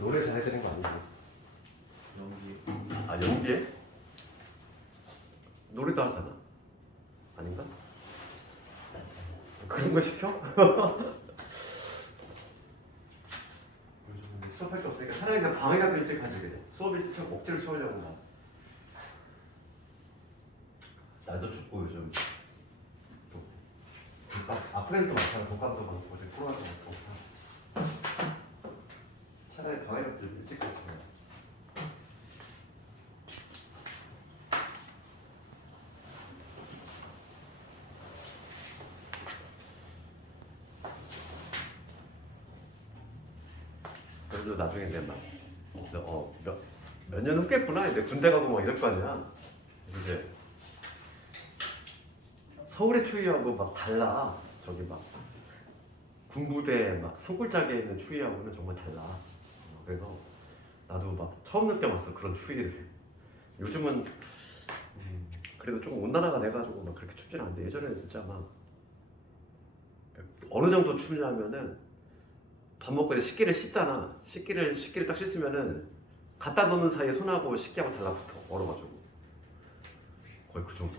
노래 잘해야 되는 거 아니야? 연기. 아 연기해? 노래도 하잖아. 아닌가? 그런 거 시켜? 요즘 수업할 게 없으니까 차라리 그냥 방에라도 일찍 가지 그래. 수업이 있으면 억지로 쉬우려고 나. 날도 춥고 요즘 또 아프리카도 많잖아. 독감도 많고 이제 코로나도 많고. 차라리 방에라도 일찍 가지 그래. 그래도 나중에 몇 년 후겠구나. 이제 군대 가고 막 이럴 거 아니야. 이제 서울의 추위하고 막 달라. 저기 막 군부대 막 산골짜기에 있는 추위하고는 정말 달라. 그래서 나도 막 처음 느껴봤어 그런 추위를. 요즘은 그래도 조금 온난화가 돼가지고 막 그렇게 춥지는 않은데 예전에는 진짜 막 어느 정도 춥냐면은 밥 먹고 이제 식기를 씻잖아. 식기를 딱 씻으면은 갖다 놓는 사이에 손하고 식기하고 달라붙어. 얼어가지고 거의 그 정도.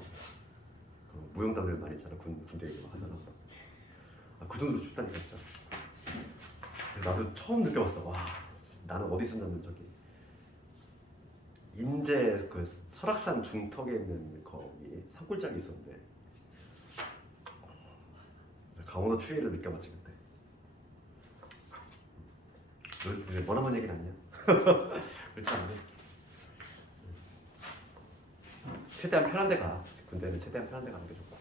무용담들 많이 있잖아. 군대 얘기 막 하잖아. 그 정도로 춥다니까 진짜. 나도 처음 느껴봤어. 와, 나는 어디서 났는 저기 인제 그 설악산 중턱에 있는 거기 산골짜기 있었는데 강원도 추위를 느껴봤지 그때. 너 이제 머나먼 얘기는 아니야? 그렇지 않네. 최대한 편한 데 가. 군대는 최대한 편한 데 가는 게 좋고.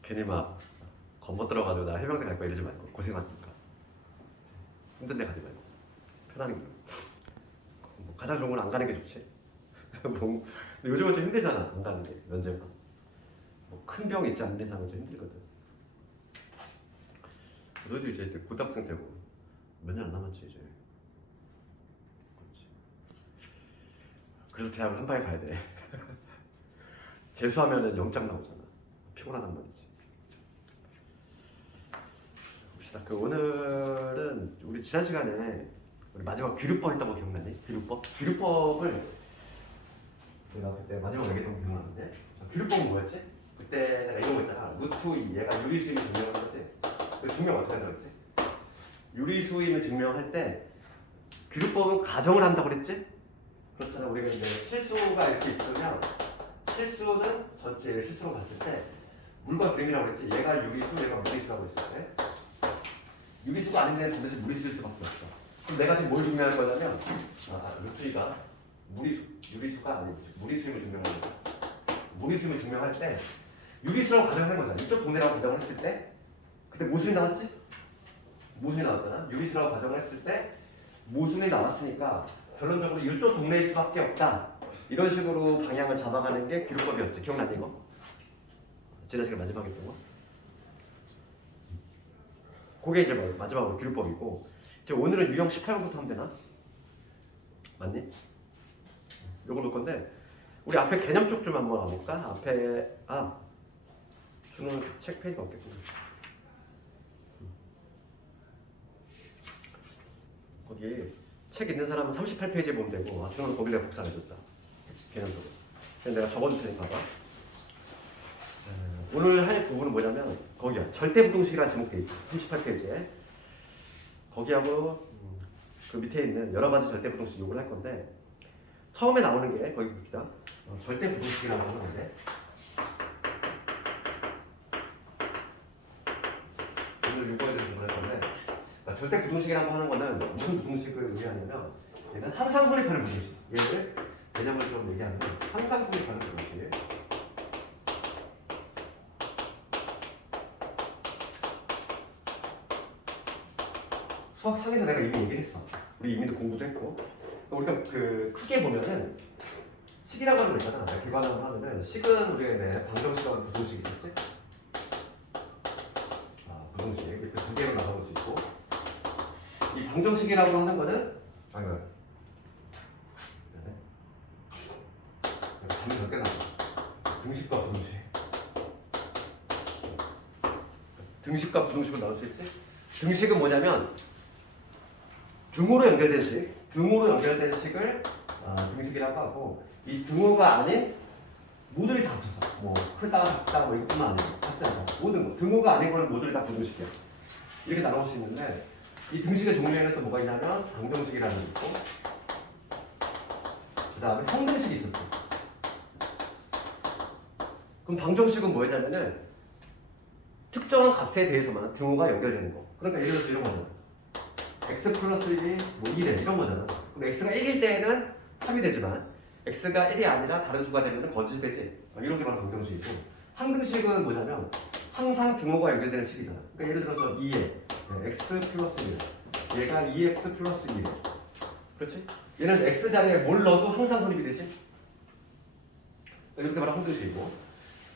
괜히 막 겁먹 들어가지고 나 해병대 갈 거야 이러지 말고 고생하니까 힘든 데 가지 말고 편한 게 뭐 가장 좋은 건 안 가는 게 좋지. 뭐, 근데 요즘은 좀 힘들잖아 안 가는 게 면제가. 뭐 큰 병 있지 않는 이상은 좀 힘들거든. 너도 이제 고등학생 되고 몇 년 안 남았지 이제. 그렇지. 그래서 대학을 한 방에 가야 돼. 재수하면은 영장 나오잖아. 피곤하단 말이지. 봅시다. 오늘은 우리 지난 시간에 우리 마지막 귀류법 했던 거 기억나니? 귀류법을 내가 그때 마지막 얘기했던 거 기억나는데 귀류법은 뭐였지? 그때 내가 이런 거 있잖아. 루트 얘가 유리수임을 증명한 거지. 그 증명 어떻게 한다고 했지? 유리수임을 증명할 때 귀류법은 가정을 한다고 그랬지? 그렇잖아. 우리가 이제 실수가 이렇게 있으면 실수는 전체 실수로 봤을 때 물과 그림이라고 그랬지. 얘가 유리수, 얘가 무리수라고 했을 때 유리수가 아닌 데는 반드시 무리수일 수밖에 없어. 그럼 내가 지금 뭘 증명하는 거냐면 루트가 유리수가 아니지. 무리수임을 증명하는 거야. 무리수임을 증명할 때 유리수라고 가정하는 거잖아. 이쪽 동네라고 가정을 했을 때 그때 모순이 나왔지? 모순이 나왔잖아. 유리수라고 가정을 했을 때 모순이 나왔으니까 결론적으로 이쪽 동네일 수밖에 없다. 이런 식으로 방향을 잡아가는 게 귀류법이었지. 기억나니 이거? 지난 시간 마지막에 했던 거? 그게 이제 마지막으로 귀류법이고 이제 오늘은 유형 18번부터 하면 되나? 맞니? 요걸 볼 건데 우리 앞에 개념 쪽 좀 한번 가볼까? 앞에 주는 책 페이지가 없겠구나. 거기 책 있는 사람은 38페이지에 보면 되고 주는 거기다 복사해줬다. 개념적으로. 그래서 내가 적어줄 테니까 봐봐. 오늘 할 부분은 뭐냐면 거기야 절대부동식이라는 제목돼 있지. 38페이지에 거기하고 그 밑에 있는 여러 가지 절대부동식 요구를 할 건데 처음에 나오는 게 거기 봅시다. 절대부동식이라고 하는 건데 오늘 요거에 대해서 공부할 건데 절대부동식이라고 하는 거는 무슨 부동식을 의미하냐면 얘는 항상 성립하는 부동식. 얘를 개념을 좀 얘기하면 항상 성립하는 부동식. 수학상에서 내가 이미 얘기를 했어. 우리 이미도 공부도 했고. 우리가 그 크게 보면은 식이라고 하는 거 있잖아. 기관함을 하면은 식은 우리가 방정식하고 부동식이 있었지? 부동식. 이렇게 두 개로 나눠볼 수 있고. 이 방정식이라고 하는 거는 잠이 몇 개 나와. 등식과 부동식. 등식과 부동식으로 나올 수 있지? 등식은 뭐냐면 등호로 연결된 식, 등호로 연결된 식을 등식이라고 하고 이 등호가 아닌 모듈이 다 합쳐서 뭐 크다, 작다 뭐 이것뿐만 아니고 같지 않다. 모든 거 등호가 아닌 거는 모듈이 다 부등식이야. 이렇게 나눠볼 수 있는데 이 등식의 종류에는 또 뭐가 있냐면 방정식이라는 게 있고 그 다음에 형등식이 있을 거고. 그럼 방정식은 뭐였냐면은 특정한 값에 대해서만 등호가 연결되는 거. 그러니까 예를 들어서 이런 거잖아. x 플러스 1이 뭐 1에 이런 거잖아. 그럼 x가 1일 때에는 참이 되지만 x가 1이 아니라 다른 수가 되면 거짓이 되지. 이런 게 바로 방정식이고 항등식은 뭐냐면 항상 등호가 연결되는 식이잖아. 그러니까 예를 들어서 2에 x 플러스 1 얘가 2x 플러스 1이야. 그렇지? 얘는 x 자리에 뭘 넣어도 항상 성립이 되지. 이렇게 바로 항등식이고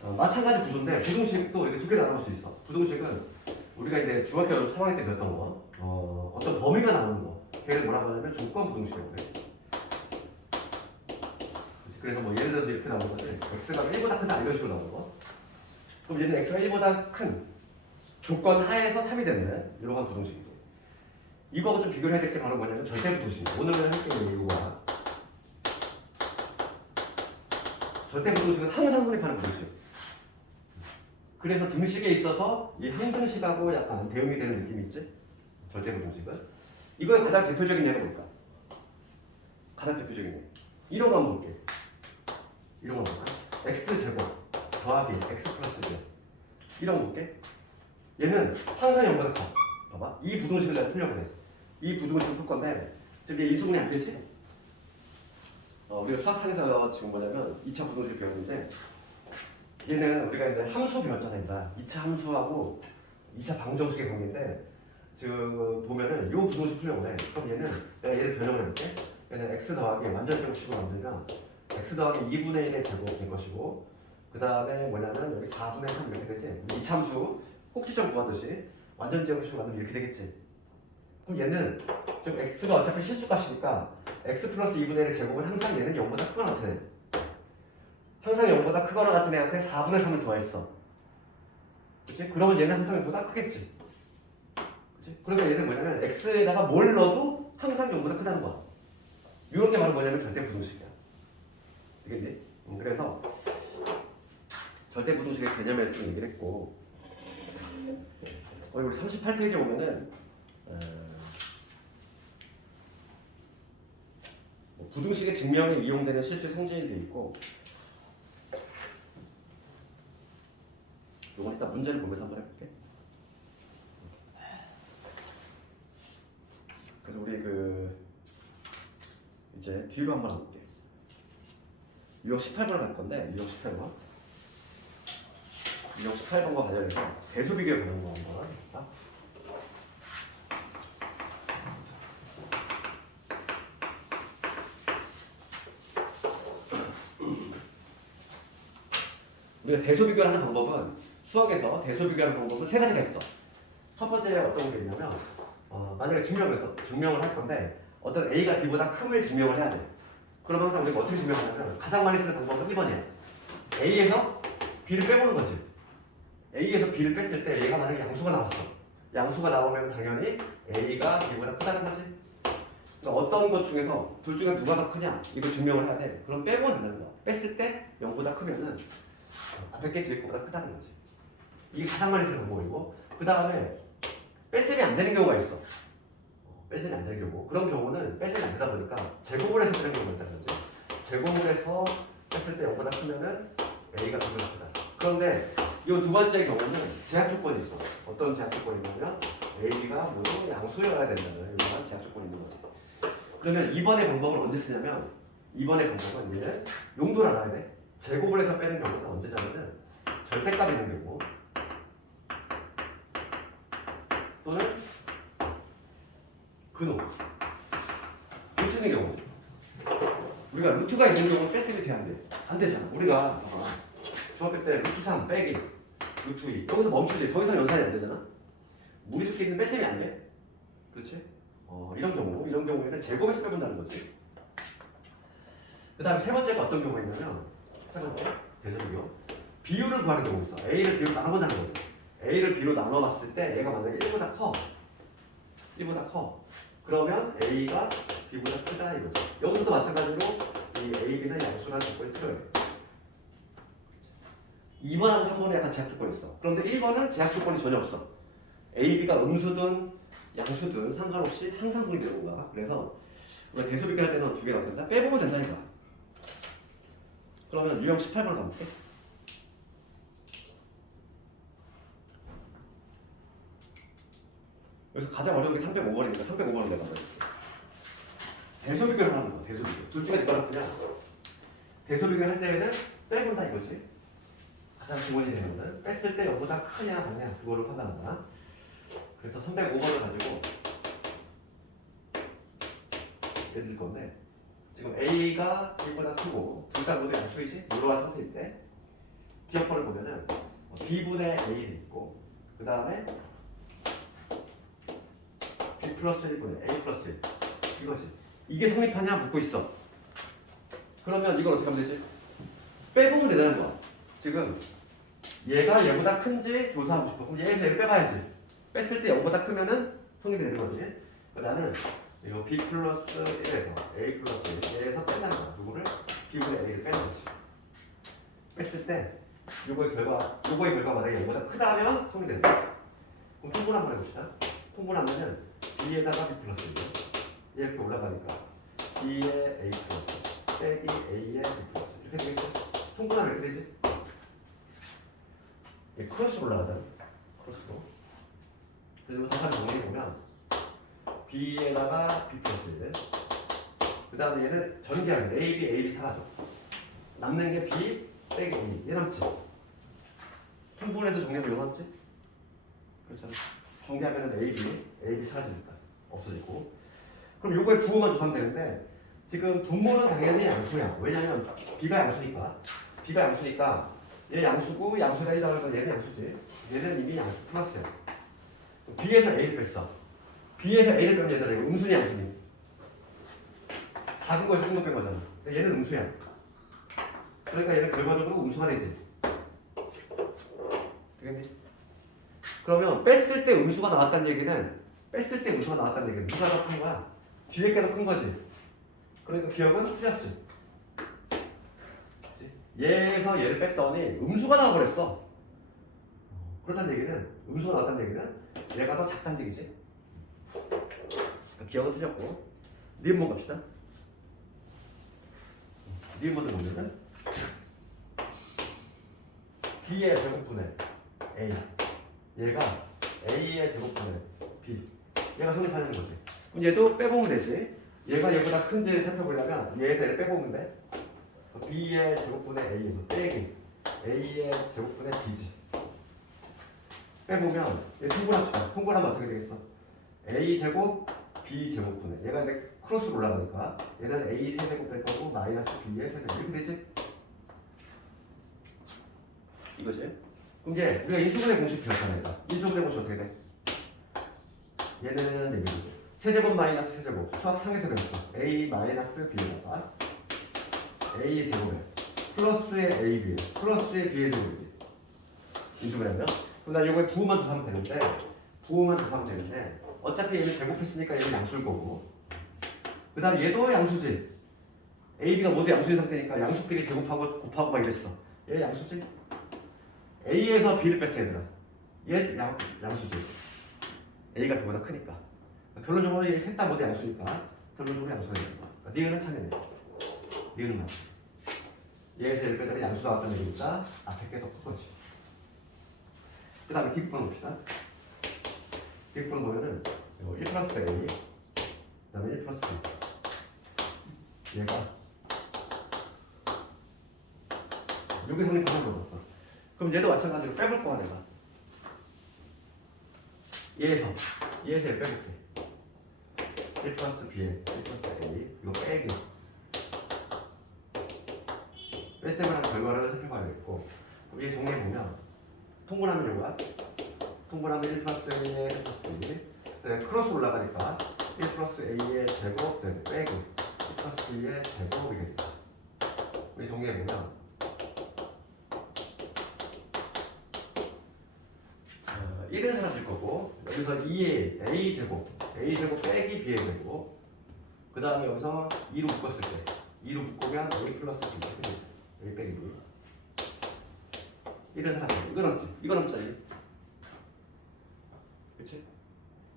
마찬가지 구조인데 부등식도 이렇게 두 개 나눠볼 수 있어. 부등식은 우리가 이제 중학교 3학년 때 배웠던 거 어떤 범위가 나오는 거 걔를 뭐라고 하냐면 조건 부등식이라고 해. 그래서 뭐 예를 들어서 이렇게 나오는 거지. x가 1보다 크다 이런 식으로 나오는 거. 그럼 얘는 x가 1보다 큰 조건 하에서 참이 되는 이러한 부등식이고 이거하고 좀 비교를 해야 될 게 바로 뭐냐면 절대 부등식이에요. 오늘 할게 이거와 절대 부등식은 항상 성립하는 부등식. 그래서 등식에 있어서 이 항등식하고 약간 대응이 되는 느낌이 있지? 절대 부등식은. 이거의 가장 대표적인 예가 뭘까? 가장 대표적인 예. 이런 거 한번 볼게. 이런 거 볼까? x제곱 더하기 x 플러스 1 이런 거 볼게. 얘는 항상 0보다 커. 봐봐. 이 부등식을 내가 풀려고 해. 이 부등식을 풀 건데 지금 얘 인수분해 안 되지? 우리가 수학상에서 지금 뭐냐면 2차 부등식을 배웠는데 얘는 우리가 이제 함수 배웠잖아요. 2차 함수하고 2차 방정식의 관계인데 지금 보면은 이 부등식 풀려고 해. 그럼 얘는 내가 얘를 변형을 해볼게. 얘는 x 더하기 완전제곱식으로 만들면 x 더하기 2분의 1의 제곱일 것이고 그 다음에 뭐냐면 여기 4분의 3 이렇게 되지. 2차 함수 꼭지점 구하듯이 완전제곱식으로 만들면 이렇게 되겠지. 그럼 얘는 지금 x가 어차피 실수값이니까 x 플러스 2분의 1의 제곱은 항상 얘는 0보다 크거나 같은 애. 항상 0보다 크거나 같은 애한테 4분의 3을 더했어. 그치? 그러면 얘는 항상 0보다 크겠지. 그치? 그러면 얘는 뭐냐면 x에다가 뭘 넣어도 항상 0보다 크다는 거야. 이런 게 바로 뭐냐면 절대 부등식이야. 되겠니? 그래서 절대 부등식의 개념을 좀 얘기를 했고 우리 38페이지에 오면은 부등식의 증명에 이용되는 실수 성질도 있고 이건 일단 문제를 보면서 한번 해볼게. 그래서 우리 이제 뒤로 한번 가볼게. 유형 18번을 갈 건데 유형 18번 유형 18번과 관련해서 대수 비교해 보는 거 한번 해볼까? 우리가 대수 비교를 하는 방법은 수학에서 대수 비교하는 방법은 세 가지가 있어. 첫 번째 어떤 게 있냐면 만약에 증명을 할 건데 어떤 A가 B보다 큼을 증명을 해야 돼. 그럼 항상 우리가 어떻게 증명하냐면 가장 많이 쓰는 방법은 1번이야. A에서 B를 빼보는 거지. A에서 B를 뺐을 때 얘가 만약에 양수가 나왔어. 양수가 나오면 당연히 A가 B보다 크다는 거지. 그러니까 어떤 것 중에서 둘 중에 누가 더 크냐 이걸 증명을 해야 돼. 그럼 빼고는 된다는 거야. 뺐을 때 0보다 크면은 앞에 게 뒤에 거보다 크다는 거지. 이게 가장 많이 쓰는 방법이고 그 다음에 뺄셈이 안 되는 경우가 있어. 뺄셈이 안 되는 경우. 그런 경우는 뺄셈이 안 되다 보니까 제곱을 해서 빼는 경우가 있다는 거지. 제곱을 해서 뺐을 때 0보다 크면은 A가 B보다 크다. 그런데 이 두 번째 경우는 제약 조건이 있어. 어떤 제약 조건이 있냐면 A가 모두 양수여야 된다는 이런 제약 조건이 있는 거지. 그러면 2번의 방법을 언제 쓰냐면 2번의 방법은 얘는 용도를 알아야 돼. 제곱을 해서 빼는 경우는 언제냐면은 절대값이 있는 경우 또는 근호 루트는 경우지. 우리가 루트가 있는 경우는 뺄셈이 돼야 안 돼. 안 되잖아. 우리가 중학교 때 루트 3 빼기 루트 2 여기서 멈추지. 더 이상 연산이 안 되잖아. 무리수끼리는 뺄셈이 안 돼. 그렇지? 이런 경우에는 제곱에서 빼본다는 거지. 그 다음에 세 번째가 어떤 경우가 있냐면 세 번째 대조비교 비율을 구하는 경우가 있어. A를 B로 나눠본다는 거지. A를 B로 나눠봤을 때 얘가 만약에 1보다 커. B보다 커. 그러면 A가 B보다 크다 이거지. 여기서도 마찬가지로 이 A, B는 양수라는 조건이 필요해. 2번하고 3번에 약간 제약 조건이 있어. 그런데 1번은 제약 조건이 전혀 없어. A, B가 음수든 양수든 상관없이 항상 성립되는 거야. 그래서 우리가 대소비교 할 때는 두 개 맞췄다. 빼보면 된다니까. 그러면 유형 18번을 가볼게. 여기서 가장 어려운 게 305번이니까 305번을 내가 만들게. 대소비교를 하는 거야. 대소비교. 둘 중에 누가 그냥 대소비교를 할 때에는 빼본다 이거지. 가장 기본이 되는 거는 뺐을 때 0보다 크냐 작냐 그거를 판단한다. 그래서 305번을 가지고 내릴 건데 지금 A가 B보다 크고 둘 다 모두 양수이지? 유로한 상태일 때 기억번을 보면은 B분의 A 돼 있고 그 다음에 B 플러스 1분의 A 플러스 1 이거지. 이게 성립하냐 묻고 있어. 그러면 이걸 어떻게 하면 되지? 빼보면 되는 거야. 지금 얘가 얘보다 큰지 조사하고 싶어. 그럼 얘에서 얘를 빼봐야지. 뺐을 때 0보다 크면은 성립이 되는 거지. 나는 이거 B 플러스 1에서 A 플러스 1 얘에서 뺀다는 거야. 누구를? B분의 A를 빼는 거지. 뺐을 때 요거의 결과 만약에 0보다 크다면 성립되는 거야. 그럼 통분 한번 해봅시다. 통분하면은 B에다가 B 플러스 1 이렇게 올라가니까 B의 A 플러스 빼기 A의 B 플러스 이렇게 되겠죠? 통분하면 이렇게 되지? 크로스로 올라가잖아. 크로스로. 그리고 다시 정리해보면 B에다가 B 플러스 1. 그 다음에 얘는 전개하면 A, B 사라져. 남는 게 B 빼기 A. 얘 남지? 통분해서 정리하면 이거 남지? 그렇죠. 정리하면 A, B 사라지니까 없어지고. 그럼 요거에 부호만 조사하면 되는데 지금 분모는 당연히 양수야. 왜냐면 B가 양수니까. B가 양수니까 얘 양수고 양수가 1이라고 해서 얘는 양수지. 얘는 이미 양수 플러스야. B에서 A를 뺐어. B에서 A를 빼면 얘들아 이거 음수니 양수니? 작은 거에서 큰 거 뺀 거잖아. 얘는 음수야. 그러니까 얘는 결과적으로 음수가 되지. 되겠니? 그러면 뺐을 때 음수가 나왔다는 얘기는 누가 더 큰 거야? 뒤에 게 더 큰 거지. 그러니까 기억은 틀렸지. 얘에서 얘를 뺐더니 음수가 나와버렸어. 그렇다는 얘기는 음수가 나왔다는 얘기는 얘가 더 작다는 얘기지. 기억은 틀렸고 니은번 갑시다. 니은번을 보면은 B의 제곱분의 A 얘가 A의 제곱분의 B 얘가 성립하는 거지. 그럼 얘도 빼보면 되지. 얘가 얘보다 큰지를 살펴보려면 얘에서 얘를 빼보면 돼. B의 제곱분의 A에서 빼기 A의 제곱분의 B지. 빼보면 얘 통분합시다. 통분하면 어떻게 되겠어? A 제곱 B 제곱분의 얘가 이제 크로스로 올라가니까 얘는 A 세제곱 될 거고 마이너스 B의 세제곱 이렇게 되지? 이거지? 그럼 이제 우리가 인수분해 공식 배웠잖아. 인수분해 공식 어떻게 돼? 얘는 세제곱 마이너스 세제곱 수학 상에서 배웠어. A 마이너스 B에다가 A 제곱에 플러스의 AB 플러스의 B의 제곱이지. 인수분해하면 그럼 나 이거에 부호만 조사하면 되는데 어차피 얘는 제곱했으니까 얘는 양수일 거고 그 다음에 얘도 양수지. A, B가 모두 양수인 상태니까 양수끼리 제곱하고 곱하고 막 이랬어. 얘 양수지. A에서 B를 뺐어 얘들아. 얘 양수지. A가 B보다 크니까. 결론적으로 얘 셋 다 모두 양수니까 결론적으로 양수가 되는 거야. 그러니까 니은은 참여네. 니은은 맞지. 얘에서 얘를 빼더니 양수 나왔다는 얘기니까 앞에 게 더 큰 거지. 그 다음에 뒷부분 봅시다. 뒷부분 보면은 1 플러스 A 그 다음에 1 플러스 B 얘가 여기 성립하는 거 봤어. 그럼 얘도 마찬가지로 빼볼 거야 내가. 얘에서 얘를 빼볼게. 1 플러스 B에 1 플러스 A 이거 빼기 뺄셈이랑 결과를 살펴봐야겠고 그럼 얘 정리해보면 통분하면 이거야. 통분하면 1 플러스 A의 1 플러스 B 네, 크로스 올라가니까 1 플러스 A의 제곱 네, 빼기 1 플러스 B의 제곱 이게 되죠. 우리 정리해보면 1은 사라질 거고 여기 여기서 2의 a제곱 빼기 b의 제곱. 그 다음에 여기서 2로 묶었을 때 2로 묶으면 a 플러스 b a 빼기 b. 이래서 하죠. 이거 남지. 이거 남자지. 그치?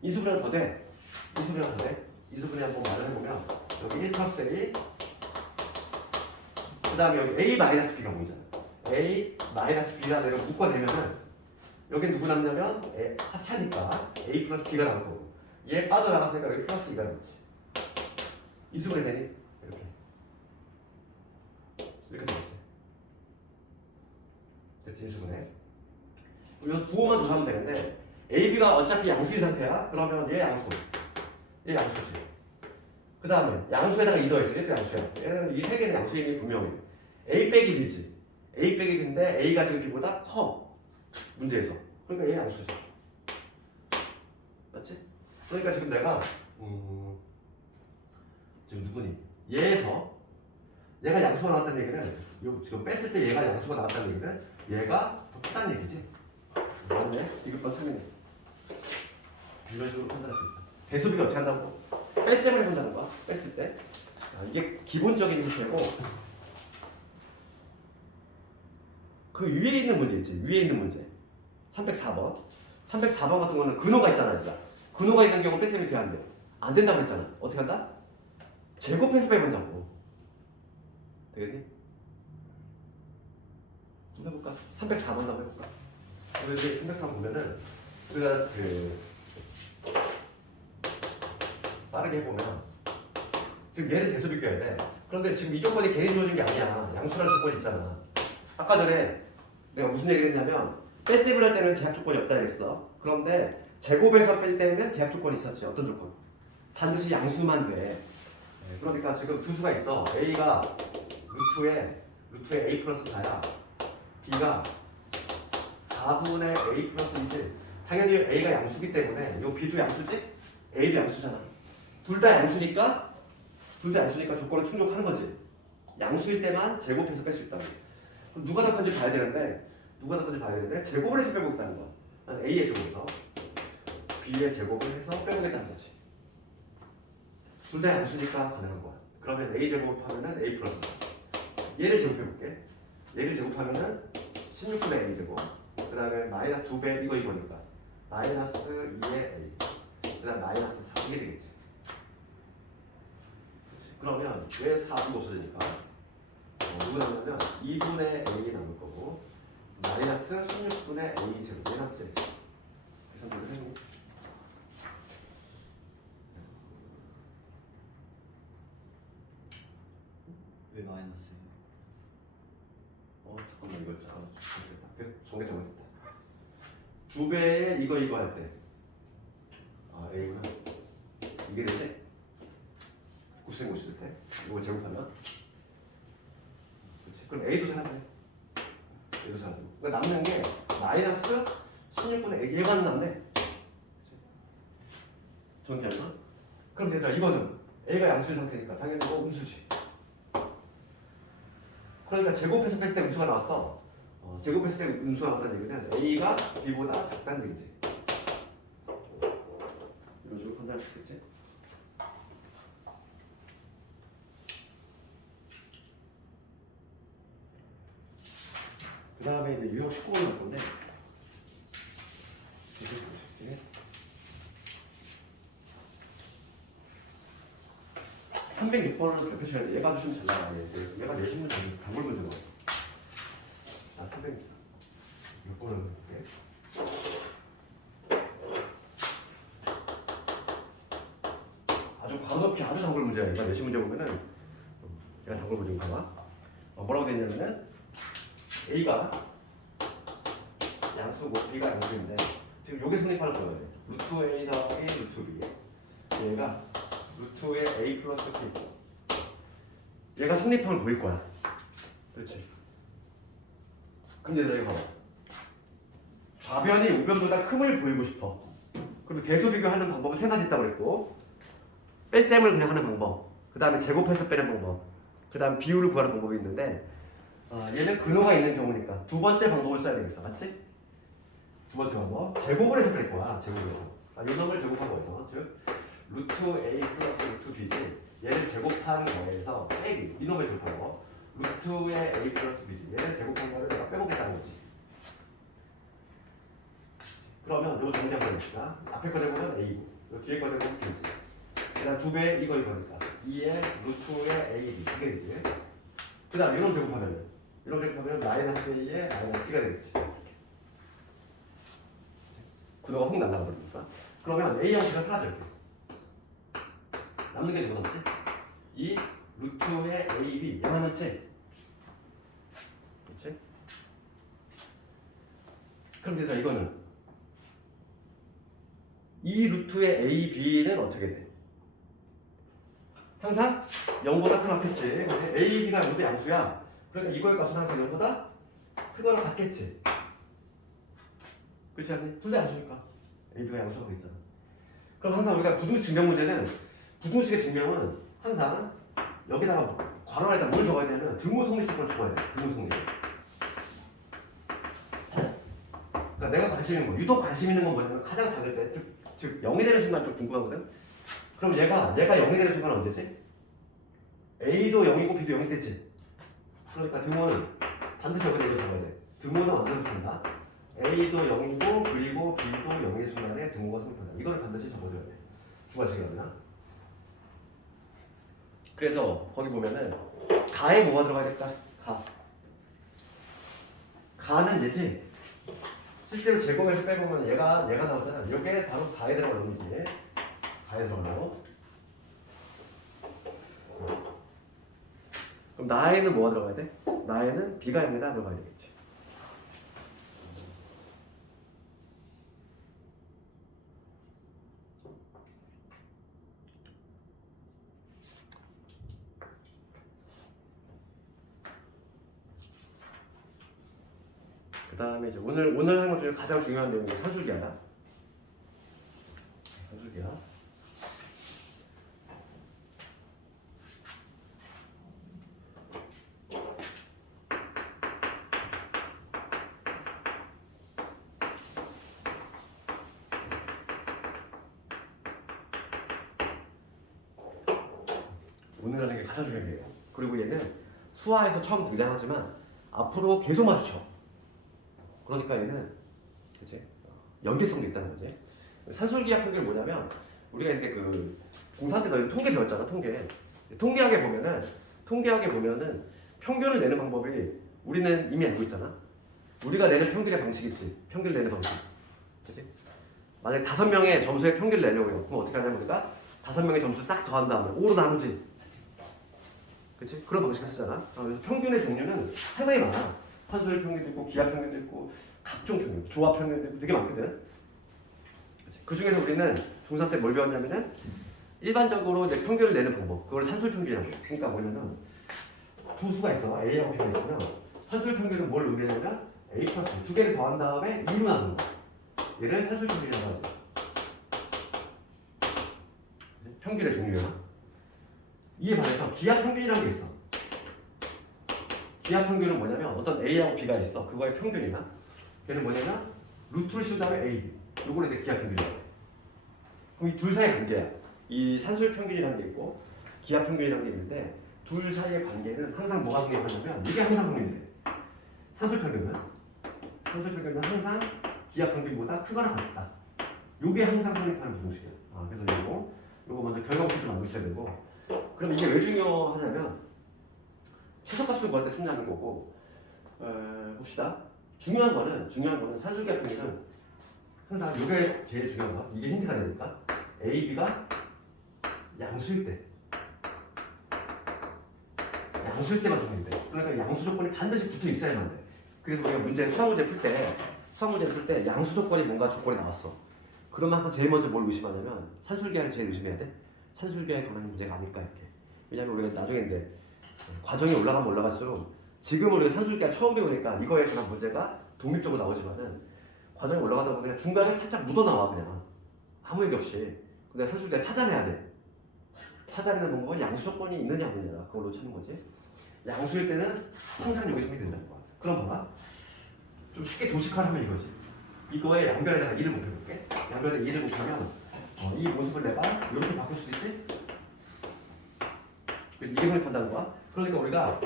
인수분해 하나 더 돼. 인수분해 하나 더 돼. 인수분해 한번 말을 해보면 여기 1 플러스 a 그 다음에 여기 a 마이너스 b가 보이잖아. a 마이너스 b가 내가 묶어내면은 여기 누구 남냐면 합차니까 a 플러스 b가 나올 거고 얘 빠져나갔으니까 여기 플러스 2가 남지. 인수분해 되니? 이렇게 되겠지. 됐지, 인수분해. 여기서 부호만 조사하면 되는데 AB가 어차피 양수인 상태야. 그러면 얘 양수지. 그 다음에 양수에다가 2 더했어. 얘도 양수야. 얘는 이 세 개는 양수임이 분명해. A 빼기 B지. A 빼기 B인데 A가 지금 B보다 커. 문제에서. 그러니까 얘 양수지. 맞지? 그러니까 지금 내가 지금 누구니? 얘가 양수가 나왔다는 얘기는 지금 뺐을 때 얘가 양수가 나왔다는 얘기는 얘가 더 크다는 얘기지. 맞네? 이것만 설명해. 이런 식으로 판단할 수 있다. 대수비가 어떻게 한다고? 뺄셈을 한다는 거야. 뺐을 때. 이게 기본적인 형태고 그 위에 있는 문제 있지. 위에 있는 문제. 304번. 304번 같은 거는 근호가 있잖아. 그러니까. 근호가 있는 경우 뺄셈이 돼야 안 돼. 안 된다고 했잖아. 어떻게 한다? 제곱해서 빼본다고. 되겠니? 좀 해볼까? 304번 한번 해볼까? 그래서 304번 보면은 우리가 빠르게 해보면 지금 얘를 대수 비교해야 돼. 그런데 지금 이 조건이 괜히 주어진 게 아니야. 양수라는 조건이 있잖아. 아까 전에 내가 무슨 얘기를 했냐면 뺄셈을 할 때는 제약 조건이 없다 그랬어. 그런데 제곱해서 뺄 때는 제약 조건이 있었지. 어떤 조건? 반드시 양수만 돼. 그러니까 지금 두 수가 있어. A가 루트에 A 플러스 4야. B가 4분의 A 플러스 2지. 당연히 A가 양수기 때문에 요 B도 양수지? A도 양수잖아. 둘 다 양수니까 조건을 충족하는 거지. 양수일 때만 제곱해서 뺄 수 있다는 거야. 그럼 누가 더 큰지 봐야 되는데 제곱을 해서 빼보겠다는 거야. 난 A의 제곱에서 B의 제곱을 해서 빼보겠다는 거지. 둘 다 양수니까 가능한 거야. 그러면 A 제곱하면은 A 플러스. 얘를 제곱해볼게. 얘를 제곱하면은 16분의 A 제곱. 그 다음에 마이너스 2배 이거니까. 마이너스 2의 A. 그 다음에 마이너스 4 이게 되겠지. 그치? 그러면 왜 4가 없어지니까? 누구 남으면 2분의 A 남을 거고 마이너스 16분의 A 제곱. 얘 남지. 계산대로 해보. 왜 마이너스예요? 잠깐만 이거 정리 잘못했다. 2배에 이거 할 때 A구나. 이게 되지? 곱셈 고칠 때 이거 제곱하면 그렇지. 그럼 A도 사라져. 그러니까 남는 게 마이너스 16분의 A 얘만 남네. 정리하면 그럼 얘들아 이거는 A가 양수인 상태니까 당연히 이거 음수지. 그러니까 제곱해서 뺐을 때 음수가 나왔어. 제곱했을 때 음수가 나왔다는 얘기는 A가 B보다 작다는 얘기지. 이런 식으로 판단할 수 있겠지? 그 다음에 이제 유형 19번을 할 건데 306번을 발표 시간에 얘가 주시면 잘 나가요. 얘가 내시면 단골 문제가 306번을 볼게. 아주 과도높이 아주 단골 문제야. 얘가 내시 문제 보면은 얘가 단골 문제인가 봐. 뭐라고 되어 있냐면은 A가 양수고 B가 양수인데 지금 여기 성립하는 거야. 루트 A 더하기 루트 B. 얘가 루트의 A 플러스 B. 얘가 성립함을 보일 거야. 그렇지. 근데 얘들아 이거 봐봐. 좌변이 우변보다 큼을 보이고 싶어. 그리고 대수 비교하는 방법은 세 가지 있다고 그랬고 뺄셈을 그냥 하는 방법, 그 다음에 제곱해서 빼는 방법, 그 다음 비율을 구하는 방법이 있는데 얘는 근호가 있는 경우니까 두 번째 방법을 써야 되겠어. 맞지? 두 번째 방법 제곱을 해서 뺄 거야. 제곱을 해서 이 놈을 제곱한 거에서 즉 루트 A 플러스 루트 B지 얘를 제곱한 거에서 빼기 이 놈을 제곱한 거 루트의 A 플러스 B지 얘를 제곱한 거를 내가 빼보겠다는 거지. 그러면 이거 정리 한번 해봅시다. 앞에 거 제곱은 A고 뒤에 거 제곱은 B지. 그 다음 2배 이거니까 2의 루트의 A, B 이게 되지. 그 다음 이놈 제곱하면 마이너스 A의 마이너스 B가 되겠지. 구도가 훅 날라가버리니까. 그러면 A형 B가 사라져 이렇게. 남는 게 누구 남지? 이 루트의 A, B 얘만 남지? 그렇지? 그럼 얘들아 이거는 이 루트의 A, B는 어떻게 돼? 항상 0보다 큰 맞겠지. A, B가 모두 양수야. 그러니까 이거의 값은 항상 0보다 크거나 같겠지. 그렇지 않니? 둘 다 양수니까. A, B가 양수가 되겠잖아. 그럼 항상 우리가 부등식 증명 문제는 부등식의 증명은 항상 여기다가 괄호 안에다 뭘 적어야 되냐면 등호 성립 조건을 적어야 돼. 등호 성립. 그러니까 내가 관심 있는 거, 유독 관심 있는 건 뭐냐면 가장 작을 때, 즉 0이 되는 순간 좀 궁금하거든. 그럼 얘가 0이 되는 순간은 언제지? A도 0이고 B도 0이 됐지. 그러니까 등호는 반드시 여기다 이거 적어야 돼. 등호는 완전 붙는다. A도 0이고 그리고 B도 0일 순간에 등호가 성립한다. 이걸 반드시 적어줘야 돼. 주관식이라면. 그래서 거기 보면은 가에 뭐가 들어가야 될까? 가는 얘지. 실제로 제곱에서 빼보면 얘가 나오잖아. 이게 바로 가에 들어가는 놈이지. 가에 들어가고. 그럼 나에는 뭐가 들어가야 돼? 나에는 B가 0이다 들어가야 되겠지. 그 다음에 이제 오늘 한 것 중에 가장 중요한 내용이 산술기하다. 산술기하. 오늘 하는 게 가장 중요한 게예요. 그리고 얘는 수화에서 처음 등장하지만 앞으로 계속 마주쳐. 그러니까 얘는 이제 연계성도 있다는 거지. 산술기하 평균이 뭐냐면 우리가 이렇게 그 중3 때 너희 통계 배웠잖아. 통계학에 보면은 평균을 내는 방법이 우리는 이미 알고 있잖아. 우리가 내는 평균의 방식이 있지. 평균 내는 방식. 그치? 만약에 5명의 점수의 평균을 내려고 해요. 그럼 어떻게 하냐면 우리가 5명의 점수를 싹 더한 다음에 5로 나누지. 그치? 그런 방식을 쓰잖아. 그래서 평균의 종류는 상당히 많아. 산술 평균도 있고 기하 평균도 있고 각종 평균, 조합 평균도 있고 되게 많거든. 그 중에서 우리는 중3 때 뭘 배웠냐면은 일반적으로 이제 평균을 내는 방법, 그걸 산술 평균이라고 해요. 그러니까 뭐냐면 두 수가 있어. A하고 B가 있으면 산술 평균은 뭘 의미하냐면 A 플러스 두 개를 더한 다음에 2로 나누는 거. 얘를 산술 평균이라고 하죠. 평균의 종류야. 이에 반해서 기하 평균이라는 게 있어. 기하 평균은 뭐냐면 어떤 A하고 B가 있어. 그거의 평균이나 걔는 뭐냐면 루트를 씌운 다음에 A, 요거를 이제 기하 평균이라고 해. 그럼 이 둘 사이의 관계야. 이 산술 평균이라는 게 있고 기하 평균이라는 게 있는데 둘 사이의 관계는 항상 뭐가 성립하냐면 이게 항상 성립돼. 산술 평균은 항상 기하 평균보다 크거나 같다. 요게 항상 성립하는 부등식이야. 그래서 요거 먼저 결과물을 좀 알고 있어야 되고. 그럼 이게 왜 중요하냐면 최소값을 구할 때 쓰냐는 거고. 봅시다. 중요한 거는 산술기하 평균은 항상 이게 제일 중요한 거. 이게 힌트가 되니까 A, B가 양수일 때만 적용돼. 그러니까 양수 조건이 반드시 붙어 있어야만 돼. 그래서 우리가 수학 문제 풀 때 양수 조건이 뭔가 조건이 나왔어. 그러면 항상 제일 먼저 뭘 의심하냐면 산술기하를 제일 의심해야 돼. 산술기하에 관한 문제가 아닐까 이렇게. 왜냐면 우리가 나중에 이제 과정이 올라가면 올라갈수록 지금 우리가 산술기하 처음 배우니까 이거에 관한 문제가 독립적으로 나오지만은 과정이 올라가다 보면 중간에 살짝 묻어나와 그냥 아무 얘기 없이. 근데 산술기하 찾아내야 돼. 찾아내는 방법은 양수 조건이 있느냐 없느냐 그걸로 찾는 거지. 양수일 때는 항상 여기 성립이 된다는 거야. 그럼 봐봐. 좀 쉽게 도식화하면 이거지. 이거에 양변에다가 1을 곱해볼게. 해볼게. 양변에 2를 곱하면 이 모습을 내가 이렇게 바꿀 수도 있지? 그래서 이게 성립한다는 거야. 그러니까 우리가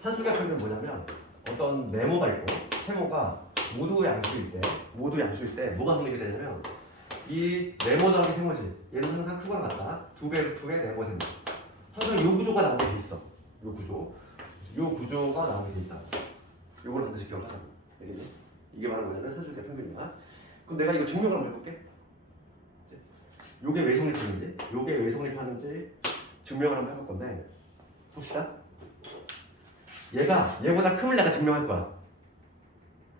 산술기하 평균은 뭐냐면 어떤 네모가 있고 세모가 모두 양수일 때 뭐가 성립이 되냐면 이 네모 더하기 세모지 얘는 항상 크거나 같다. 2배 루트의 네모 세모. 항상 이 구조가 나오게 돼 있어. 이 구조가 나오게 돼 있다. 요거를 반드시 기억하자고. 알겠니? 이게 바로 뭐냐면 산술기하 평균이야. 그럼 내가 이거 증명을 한번 해볼게. 요게 왜 성립하는지 증명을 한번 해볼 건데 봅시다. 얘보다 크면 내가 증명할 거야.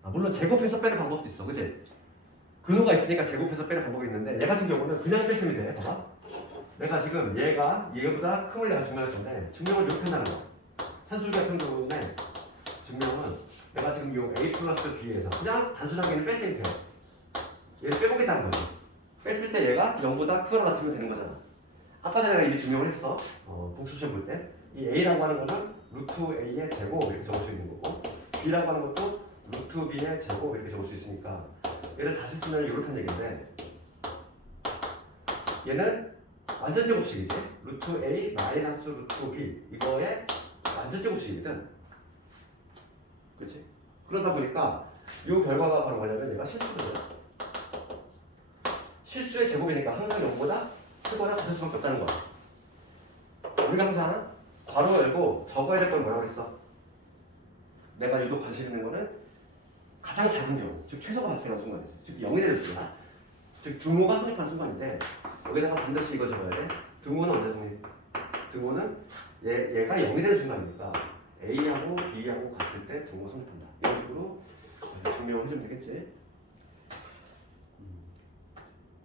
물론 제곱해서 빼는 방법도 있어, 그치? 근호가 있으니까 제곱해서 빼는 방법이 있는데 얘 같은 경우는 그냥 뺐으면 돼. 봐봐. 내가 지금 얘보다 크면 내가 증명할 건데 증명을 이렇게 한다는 거야. 산술기하 평균의 증명은 내가 지금 요 a 플러스 b에서 그냥 단순하게는 뺐으면 돼. 얘를 빼보겠다는 거지. 뺐을 때 얘가 0보다 크거나 같으면 되는 거잖아. 아까 전에 내가 이미 증명을 했어. 복수시험 볼 때. 이 a라고 하는 거는 루트 a의 제곱 이렇게 적을 수 있는 거고 b라고 하는 것도 루트 b의 제곱 이렇게 적을 수 있으니까 얘를 다시 쓰면 이렇다는 얘기인데 얘는 완전 제곱식이지. 루트 a 마이너스 루트 b 이거의 완전 제곱식이거든. 그렇지? 그러다 보니까 이 결과가 바로 뭐냐면 얘가 실수거든. 실수의 제곱이니까 항상 0보다 크거나 같을 수밖에 없다는 거야. 우리가 항상 괄호 열고 적어야 될 건 뭐라고 했어? 내가 유독 관심 있는 거는 가장 작은 경우, 즉 최소가 발생한 순간이지. 즉 0이 되는 순간. 즉 등호가 성립한 순간인데 여기다가 반드시 이거 적어야 돼. 등호는 언제 성립? 등호는 얘가 0이 되는 순간이니까 A하고 B하고 같을 때 등호 성립한다. 이런 식으로 증명을 해주면 되겠지.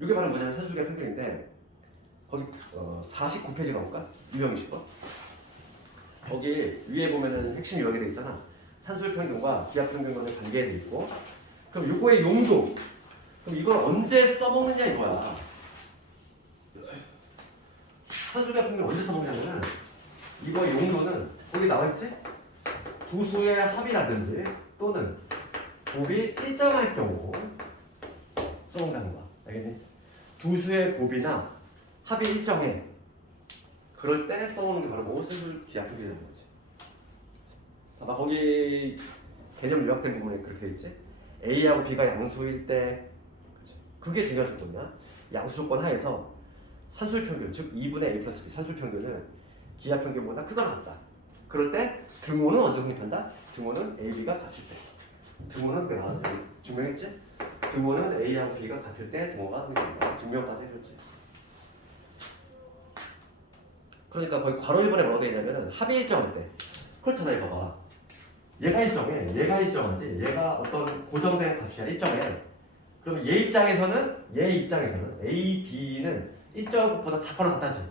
이게 바로 뭐냐면 산술기하 평균인데 거기 49페이지 가볼까? 유형식법. 거기 위에 보면은 핵심 요약이 돼 있잖아. 산술 평균과 기하 평균 간의 관계에 돼 있고. 그럼 요거의 용도. 그럼 이걸 언제 써먹느냐 이거야. 산술기하 평균 언제 써먹냐면은 이거의 용도는 거기 나와있지? 두 수의 합이라든지 또는 곱이 일정할 경우 써먹는다는 거야. 알겠니? 두 수의 곱이나 합이 일정해. 그럴 때 써먹는 게 바로 산술기하 평균이라는 거지. 봐봐, 거기 개념 요약된 부분에 그렇게 돼 있지? A하고 B가 양수일 때 그게 중요한 조건이야. 양수 조건 하에서 산술 평균, 즉 2분의 A 플러스 B 산술 평균은 기하 평균보다 크거나 같다. 그럴 때 등호는 언제 성립한다? 등호는 A, B가 같을 때. 등호는 내가 증명했지? 등호는 A하고 B가 같을 때 등호가 성립한다. 증명까지 해줬지. 그러니까 거의 괄호 1번에 뭐라고 되어 있냐면은 합이 일정할 때. 그렇잖아, 이거 봐봐. 얘가 일정해. 얘가 일정하지. 얘가 어떤 고정된 값이야. 일정해. 그러면 얘 입장에서는 A, B는 일정한 것보다 작거나 같다지.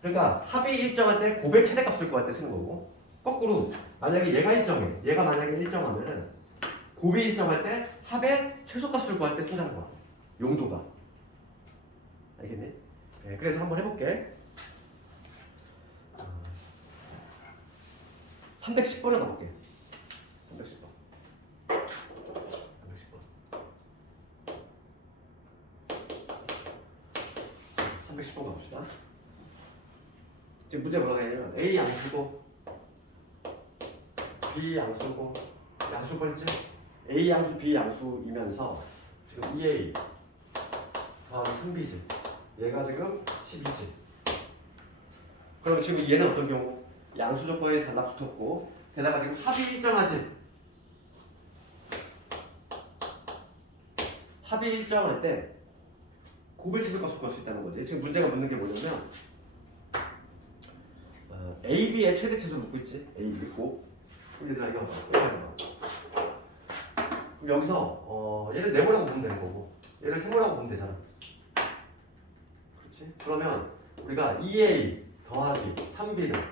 그러니까 합이 일정할 때 곱의 최대값을 구할 때 쓰는 거고 거꾸로 만약에 얘가 일정해. 얘가 만약에 일정하면은 곱이 일정할 때 합의 최소값을 구할 때 쓴다는 거야. 용도가. 알겠니? 네, 그래서 한번 해볼게. 310번에 가볼게. 310번. 310번 가봅시다. 지금 문제 뭐라고 하냐면 A 양수고 B 양수고 양수 번째 A 양수 B 양수이면서 지금 2A 더하기 3B지. 얘가 지금 12지. 그럼 지금 얘는 어떤 경우? 양수 조건이 달라붙었고 게다가 지금 합이 일정하지. 합이 일정할 때 곱의 최소값을 구할 수 있다는 거지. 지금 문제가 묻는 게 뭐냐면 A, B의 최대 최소 묻고 있지. A, B 곱. 그럼 얘들아 이거 봐봐. 그럼 여기서 얘를 네모라고 보면 되는 거고 얘를 세모라고 보면 되잖아. 그렇지? 그러면 우리가 2A 더하기 3B는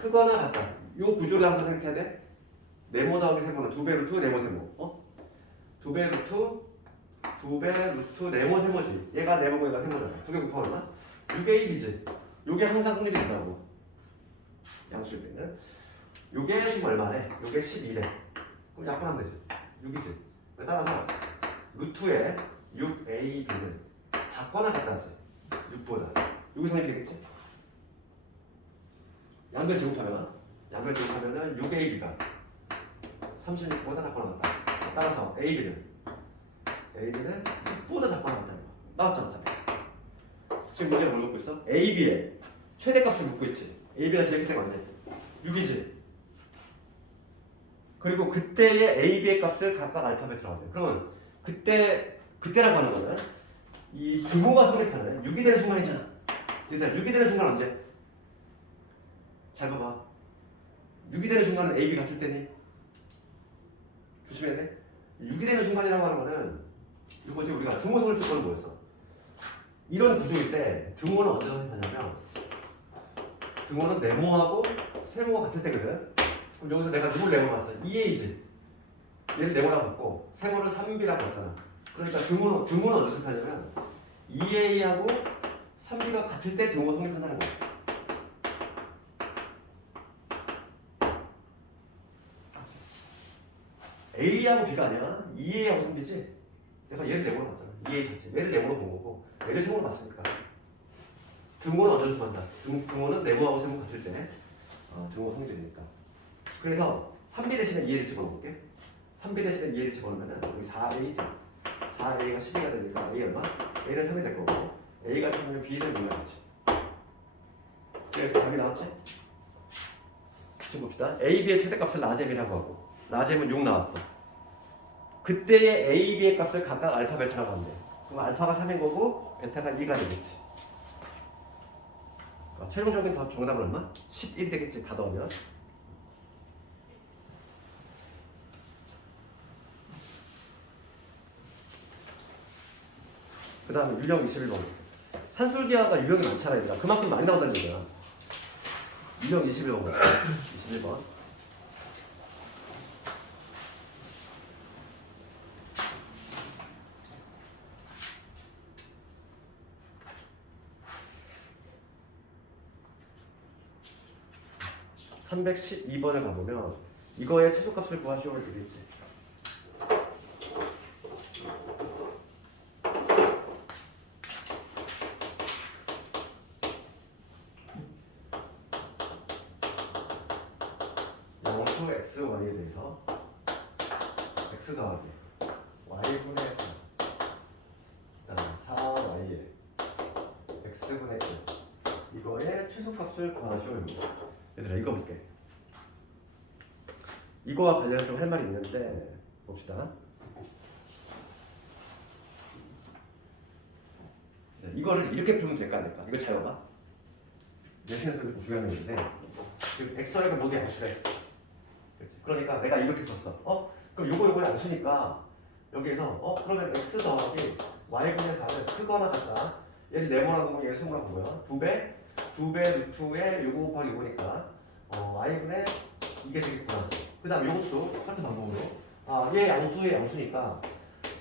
크거나 같다. 이 구조를 항상 생각해야 돼. 네모 더하기 세모는 2배 루트 네모 세모. 2배 루트 네모 세모지. 얘가 네모고 얘가 세모잖아. 2개 곱하면 얼마? 6의 1이지. 요게 항상 성립이 된다고. 양수일 때는. 요게 지금 얼마래? 요게 12래. 그럼 약분하면 되지. 6이지. 따라서 루트에 6AB는 작거나 같다지. 6보다. 여기서 이렇게 되겠지? 양변 제곱하면은 6AB가 36보다 작거나 같다. 따라서 AB는 6보다 작거나 같다. 나왔잖아, 답이. 지금 문제가 뭘 묻고 있어? AB의 최대값을 묻고 있지. AB가 제일 크게 맞네. 6이지. 그리고 그때의 AB의 값을 각각 알파벳으로 하면 돼. 그러면 그때라고 하는 거는 이 등호가 성립하는 6이 되는 순간이잖아. 그러니까 6이 되는 순간 언제? 잘 봐봐. 6이 되는 순간은 AB 같을 때니 조심해야 돼. 6이 되는 순간이라고 하는 거는 이거지. 우리가 등호 성립할 거는 뭐였어? 이런 구조일 때 등호는 언제 성립하냐면 등호는 네모하고 세모가 같을 때거든. 그럼 여기서 내가 누굴 네모로 봤어? 2A지. 얘를 네모라고 봤고 세모를 3B라고 봤잖아. 그러니까 등호는 언제 성립하냐면 2A하고 3B가 같을 때 등호가 성립한다는 거야. A하고 B가 아니야. 2A하고 3B지. 그래서 얘를 네모로 봤잖아. 2A 자체. 얘를 네모로 본 거고 얘를 세모로 봤으니까 등호는 언제 성립한다. 등호는 네모하고 세모 같을 때 등호가 성립되니까. 그래서 3B 대신에 2A를 집어넣을게. 3B 대신에 2A를 집어넣으면 여기 4A지. 4A가 12가 되니까 A 얼마? A는 3이 될 거고 A가 3이면 B는 6이 나왔지. 그래서 답이 나왔지? 지금 봅시다. AB의 최대값을 라젬이라고 하고 라젬은 6 나왔어. 그때의 AB의 값을 각각 알파 베타라고 하면 돼. 그럼 알파가 3인 거고 베타가 2가 되겠지. 최종적인 정답은 얼마? 11 되겠지. 다 넣으면. 그 다음에 유형 21번. 산술기하가 유형이 많잖아, 얘들아. 그만큼 많이 나온다는 얘기야. 유형 21번. 21번. (312번을) 가보면 이거의 최소값을 구하시오를 되겠지. x, y에 대해서 x 더하기 y분의 4 그다음에 4y에 x분의 1 이거의 최소값을 구하시오입니다. 얘들아 이거 볼게. 이거와 관련해서 좀 할 말이 있는데 봅시다. 이거를 이렇게 풀면 될까 안 될까? 이거 잘 봐봐. 내신에서 중요한 얘기인데 지금 xy가 모두 양수래. 그러니까 내가 이렇게 썼어. 그럼 요거 양수니까 여기에서 그러면 x 더하기 y분의 4는 크거나 같다. 얘를 네모라고 보면 얘를 세모라고 보고요. 2배 루트에 요거 곱하기 요거니까 y분의 이게 되겠구나. 그 다음 요것도 똑같은 방법으로 얘 양수의 양수니까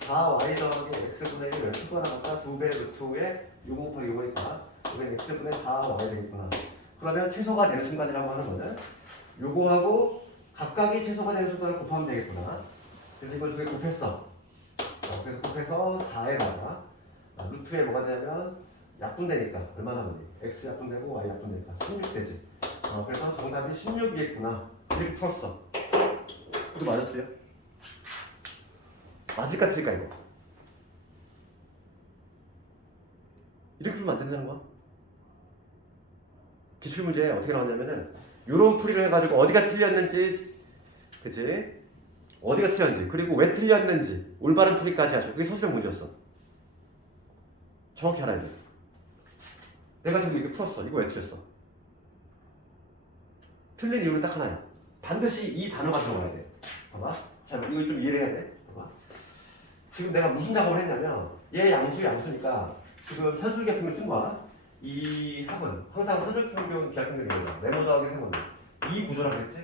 4y 더하기 x분의 1을 크거나 같다. 2배 루트에 요거 곱하기 요거니까 이건 x분의 4y 되겠구나. 그러면 최소가 되는 순간이라고 하는 거는 요거하고 각각이 최소가 되는 순간을 곱하면 되겠구나. 그래서 이걸 두 개 곱했어. 그래서 곱해서 4에다가 루트에 뭐가 되냐면 약분되니까 얼마나 되니? x 약분되고 y 약분되니까 16 되지. 그래서 정답이 16이겠구나. 이렇게 풀었어. 이거 맞았어요? 맞을까 틀릴까 이거? 이렇게 풀면 안 된다는 거야? 기출문제에 어떻게 나왔냐면은 요런 풀이를 해가지고 어디가 틀렸는지, 그치? 어디가 틀렸는지, 그리고 왜 틀렸는지 올바른 풀이까지 하죠. 그게 서술형 문제였어. 정확히 알아야 돼. 내가 지금 이렇게 풀었어. 이거 왜 틀렸어? 틀린 이유는 딱 하나야. 반드시 이 단어가 들어가야 돼. 봐봐. 자, 이거 좀 이해를 해야 돼. 봐봐. 지금 내가 무슨 작업을 했냐면 얘 양수니까 지금 산술기하품을 쓴 거야. 이 합은 항상 산술평균 기하평균이야. 네모 더하기 세모는 이 구조라고 했지?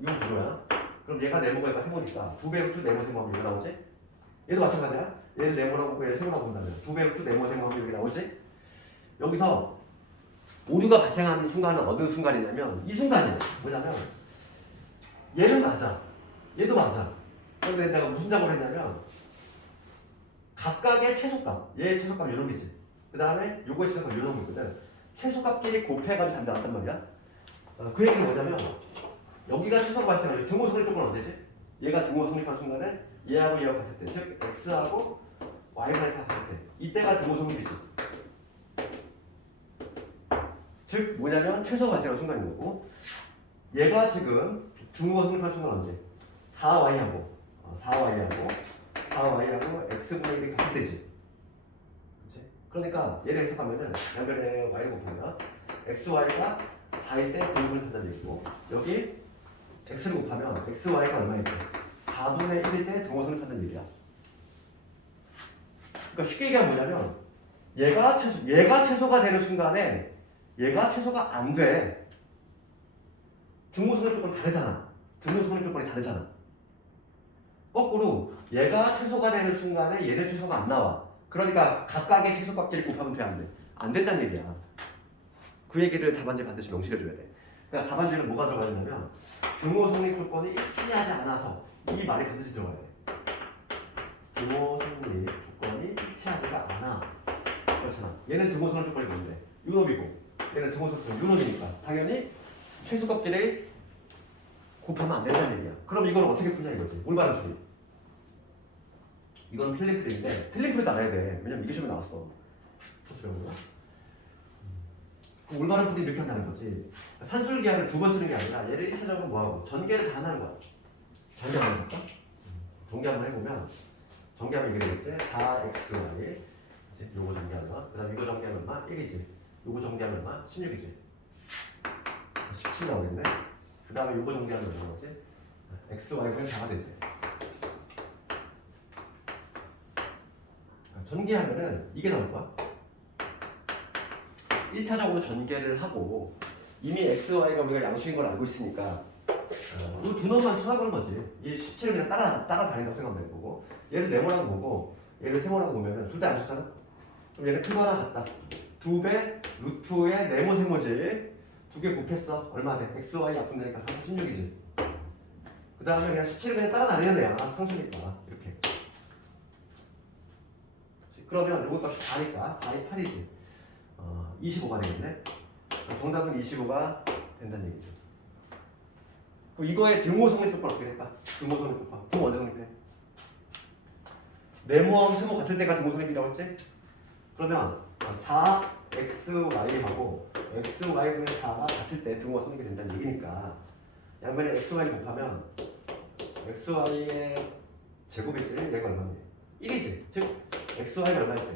이 구조야. 그럼 얘가 네모가 얘가 세모니까 2배 루트 네모 세모 하면 이거 나오지? 얘도 마찬가지야. 얘를 네모라고 보고 얘를 세모라고 본다면 2배 루트 네모 세모 하면 여기 나오지? 여기서 오류가 발생하는 순간은 어느 순간이냐면 이 순간이에요. 뭐냐면 얘는 맞아. 얘도 맞아. 그런데 내가 무슨 작업을 했냐면 각각의 최소값, 얘의 최소값 요 놈이지. 그 다음에 요거의 최소값 요 놈이거든. 최소값끼리 곱해가지고 답이 나왔단 말이야. 그 얘기는 뭐냐면 여기가 최소가 발생하죠. 등호 성립 조건 언제지? 얘가 등호 성립한 순간에 얘하고 얘하고 같을 때, 즉 x하고 y가 같을 때, 이때가 등호 성립이지. 즉 뭐냐면 최소가 발생하는 순간인 거고, 얘가 지금 등호가 성립한 순간 언제? 4y하고 4y하고 x분의 1이 같을 때지. 그치? 그러니까 얘를 해석하면은 양변에 y를 곱하면 xy가 4일 때 등호를 한다는 얘기고, 여기 x를 곱하면 xy가 얼마일 때? 4분의 1일 때 등호 성립한다는 얘기야. 그러니까 쉽게 얘기하면 뭐냐면 얘가 최소가 되는 순간에 얘가 최소가 안 돼. 등호 성립 조건이 다르잖아. 등호 성립 조건이 다르잖아. 거꾸로 얘가 최소가 되는 순간에 얘는 최소가 안 나와. 그러니까 각각의 최소값끼리 곱하면 돼, 안 돼? 안 된다는 얘기야. 그 얘기를 답안지에 반드시 명시해줘야 돼. 그러니까 답안지는 뭐가 들어가야 되냐면 등호 성립 조건이 일치하지 않아서, 이 말이 반드시 들어가야 돼. 등호 성립 조건이 일치하지가 않아. 그렇잖아. 얘는 등호 성립 조건이 뭔데? 요놈이고, 얘는 등호 성립 조건이 요놈이니까 당연히 최소값끼리 곱하면 안 된다는 얘기야. 그럼 이걸 어떻게 푸냐 이거지. 올바른 풀이. 이건 틀린 풀이인데, 틀린 풀이도 알아야 돼. 왜냐면 이게 시험에 나왔어. 올바른 풀이 이렇게 한다는 거지. 산술기하를 두 번 쓰는 게 아니라 얘를 1차적으로 뭐하고 전개를 다 하는 거야. 전개 한번 해볼까? 전개 한번 해보면, 전개하면 이게 되겠지? 4xy 요거 전개하면, 그 다음 이거 전개하면 얼마? 1이지. 요거 전개하면 얼마? 16이지. 17 나오겠네. 그 다음에 요거 전개하면 얼마 나오지? xy는 4가 되지. 전개하면은 이게 나올 거야. 1차적으로 전개를 하고, 이미 xy가 우리가 양수인 걸 알고 있으니까 이 두 놈만 쳐다보는 거지. 이 17을 그냥 따라다닌다고 생각하면 되고, 얘를 네모라고 보고 얘를 세모라고 보면은 둘 다 양수잖아. 그럼 얘는 크거나 같다. 2배 루트의 네모 세모지. 두 개 곱했어. 얼마 돼? xy 약분되니까 16이지. 그 다음에 그냥 17을 그냥 따라다니는 애야. 상수니까 이렇게. 그치? 그러면 요거 값이 4니까 4이 8이지. 25가 되겠네. 정답은 25가 된다는 얘기죠. 그럼 이거의 등호 성립 조건 어떻게 될까? 등호 성립 조건. 등호 언제 성립해? 네모하고 세모 같을 때가 등호 성립이라고 했지? 그러면 4xy하고 xy분의 4가 같을 때 등호가 성립이 된다는 얘기니까, 양면에 xy를 곱하면 xy의 제곱이지. 얘가 얼마인데? 1이지. 즉 xy가 얼마일 때?